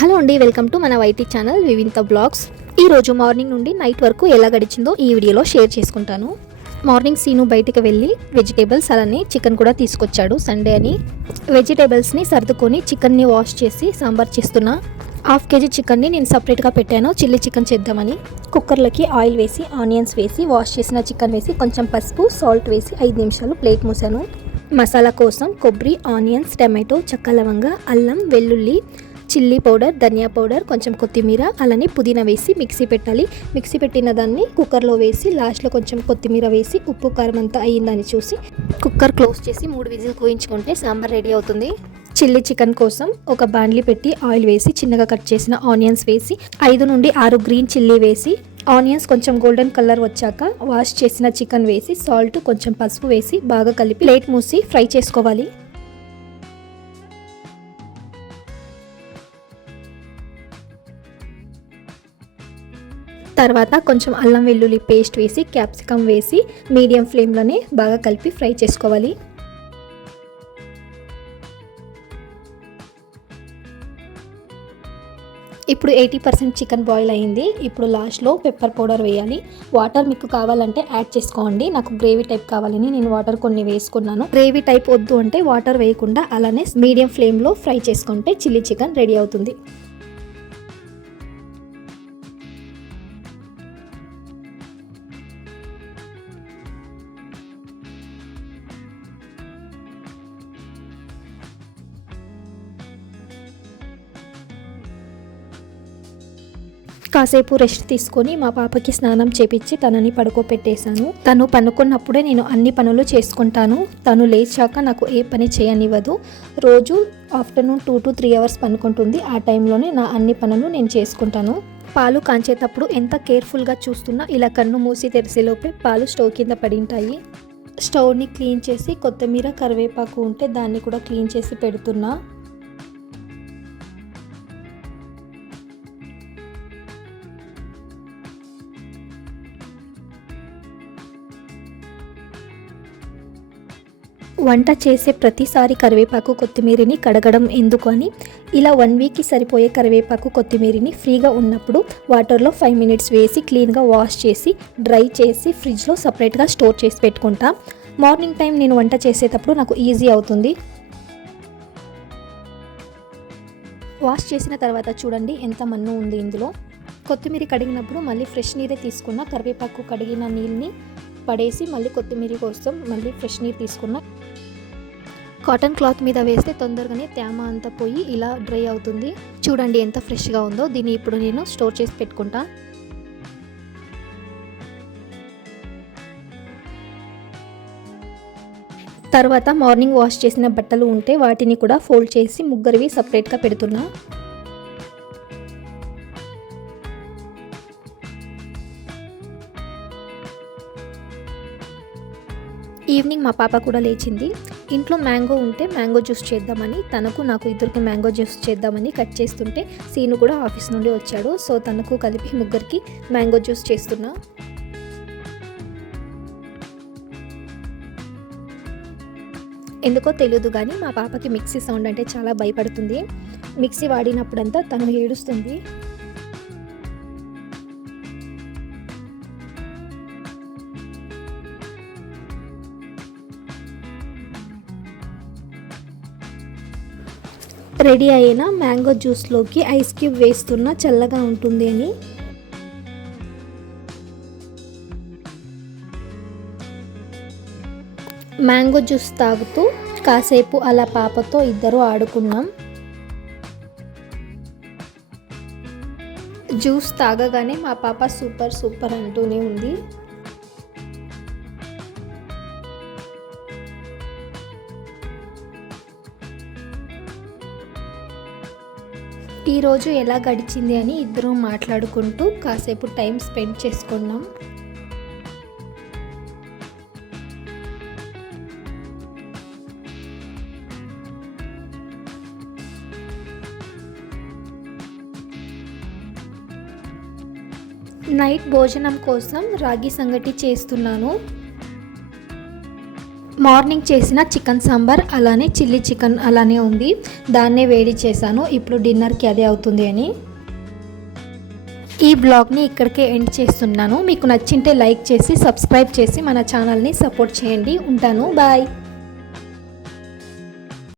Hello అండి, welcome to మన YT channel వివింత blogs. ఈరోజు మార్నింగ్ నుండి నైట్ వరకు ఎలా గడిచిందో ఈ వీడియోలో షేర్ చేసుకుంటాను. మార్నింగ్ సీను బయటకు వెళ్ళి వెజిటేబుల్స్ అలానే చికెన్ కూడా తీసుకొచ్చాడు. సండే అని వెజిటేబుల్స్ని సర్దుకొని చికెన్ని వాష్ చేసి సాంబార్ చేస్తున్నా. 1/2 kg చికెన్ని నేను సపరేట్గా పెట్టాను చిల్లీ చికెన్ చేద్దామని. కుక్కర్లోకి ఆయిల్ వేసి ఆనియన్స్ వేసి వాష్ చేసిన చికెన్ వేసి కొంచెం పసుపు సాల్ట్ వేసి 5 నిమిషాలు ప్లేట్ మూసాను. మసాలా కోసం కొబ్బరి, ఆనియన్స్, టమాటో, చెక్క, లవంగ, అల్లం, వెల్లుల్లి, చిల్లీ పౌడర్, ధనియా పౌడర్, కొంచెం కొత్తిమీర అలానే పుదీనా వేసి మిక్సీ పెట్టాలి. మిక్సీ పెట్టిన దాన్ని కుక్కర్లో వేసి లాస్ట్లో కొంచెం కొత్తిమీర వేసి ఉప్పు కారం అంతా అయ్యిందని చూసి కుక్కర్ క్లోజ్ చేసి 3 విజిల్ కోయించుకుంటే సాంబార్ రెడీ అవుతుంది. చిల్లీ చికెన్ కోసం ఒక బాండ్లీ పెట్టి ఆయిల్ వేసి చిన్నగా కట్ చేసిన ఆనియన్స్ వేసి 5 నుండి 6 గ్రీన్ చిల్లీ వేసి ఆనియన్స్ కొంచెం గోల్డెన్ కలర్ వచ్చాక వాష్ చేసిన చికెన్ వేసి సాల్ట్ కొంచెం పసుపు వేసి బాగా కలిపి ప్లేట్ మూసి ఫ్రై చేసుకోవాలి. తర్వాత కొంచెం అల్లం వెల్లుల్లి పేస్ట్ వేసి క్యాప్సికమ్ వేసి మీడియం ఫ్లేమ్లోనే బాగా కలిపి ఫ్రై చేసుకోవాలి. ఇప్పుడు 80% చికెన్ బాయిల్ అయింది. ఇప్పుడు లాస్ట్లో పెప్పర్ పౌడర్ వేయాలి. వాటర్ మీకు కావాలంటే యాడ్ చేసుకోండి. నాకు గ్రేవీ టైప్ కావాలని నేను వాటర్ కొన్ని వేసుకున్నాను. గ్రేవీ టైప్ వద్దు అంటే వాటర్ వేయకుండా అలానే మీడియం ఫ్లేమ్లో ఫ్రై చేసుకుంటే చిల్లీ చికెన్ రెడీ అవుతుంది. కాసేపు రెస్ట్ తీసుకొని మా పాపకి స్నానం చేపించి తనని పడుకోపెట్టేశాను. తను పనుకున్నప్పుడే నేను అన్ని పనులు చేసుకుంటాను. తను లేచాక నాకు ఏ పని చేయనివ్వదు. రోజు ఆఫ్టర్నూన్ 2 to 3 అవర్స్ పనుకుంటుంది. ఆ టైంలోనే నా అన్ని పనులు నేను చేసుకుంటాను. పాలు కాంచేటప్పుడు ఎంత కేర్ఫుల్గా చూస్తున్నా ఇలా కన్ను మూసి తెరిసేలోపే పాలు స్టవ్ కింద పడింటాయి. స్టవ్ని క్లీన్ చేసి కొత్తిమీర, కరివేపాకు ఉంటే దాన్ని కూడా క్లీన్ చేసి పెడుతున్నా. వంట చేసే ప్రతిసారి కరివేపాకు కొత్తిమీరని కడగడం ఎందుకు అని ఇలా 1 వీక్కి సరిపోయే కరివేపాకు కొత్తిమీరని ఫ్రీగా ఉన్నప్పుడు వాటర్లో 5 మినిట్స్ వేసి క్లీన్గా వాష్ చేసి డ్రై చేసి ఫ్రిడ్జ్లో సపరేట్గా స్టోర్ చేసి పెట్టుకుంటా. మార్నింగ్ టైం నేను వంట చేసేటప్పుడు నాకు ఈజీ అవుతుంది. వాష్ చేసిన తర్వాత చూడండి ఎంత మన్ను ఉంది ఇందులో. కొత్తిమీర కడిగినప్పుడు మళ్ళీ ఫ్రెష్ నీరే తీసుకున్న. కరివేపాకు కడిగిన నీళ్ళని పడేసి మళ్ళీ కొత్తిమీర కోసం మళ్ళీ ఫ్రెష్ నీరు తీసుకున్న. కాటన్ క్లాత్ మీద వేస్తే తొందరగానే తేమ అంతా పోయి ఇలా డ్రై అవుతుంది. చూడండి ఎంత ఫ్రెష్గా ఉందో. దీన్ని ఇప్పుడు నేను స్టోర్ చేసి పెట్టుకుంటా. తర్వాత మార్నింగ్ వాష్ చేసిన బట్టలు ఉంటే వాటిని కూడా ఫోల్డ్ చేసి ముగ్గురివి సపరేట్గా పెడుతున్నా. ఈవినింగ్ మా పాప కూడా లేచింది. ఇంట్లో మ్యాంగో ఉంటే మ్యాంగో జ్యూస్ చేద్దామని తనకు నాకు ఇద్దరికి మ్యాంగో జ్యూస్ చేద్దామని కట్ చేస్తుంటే సీను కూడా ఆఫీస్ నుండి వచ్చాడు. సో తనకు కలిపి ముగ్గురికి మ్యాంగో జ్యూస్ చేస్తున్నా. ఎందుకో తెలియదు కానీ మా పాపకి మిక్సీ సౌండ్ అంటే చాలా భయపడుతుంది. మిక్సీ వాడినప్పుడంతా తను ఏడుస్తుంది. రెడీ అయిన మ్యాంగో జ్యూస్లోకి ఐస్ క్యూబ్ వేస్తున్నా చల్లగా ఉంటుంది అని. మ్యాంగో జ్యూస్ తాగుతూ కాసేపు అలా పాపతో ఇద్దరు ఆడుకున్నాం. జ్యూస్ తాగగానే మా పాప సూపర్ సూపర్ అంటూనే ఉంది. ఈరోజు ఎలా గడిచింది అని ఇద్దరం మాట్లాడుకుంటూ కాసేపు టైం స్పెండ్ చేసుకున్నాం. నైట్ భోజనం కోసం రాగి సంగటి చేస్తున్నాను. మార్నింగ్ చేసిన చికెన్ సాంబార్ అలానే చిల్లీ చికెన్ అలానే ఉంది, దాన్నే వేడి చేశాను. ఇప్పుడు డిన్నర్కి అదే అవుతుంది అని ఈ బ్లాగ్ని ఇక్కడికే ఎండ్ చేస్తున్నాను. మీకు నచ్చింటే లైక్ చేసి సబ్స్క్రైబ్ చేసి మన ఛానల్ని సపోర్ట్ చేయండి. ఉంటాను, బాయ్.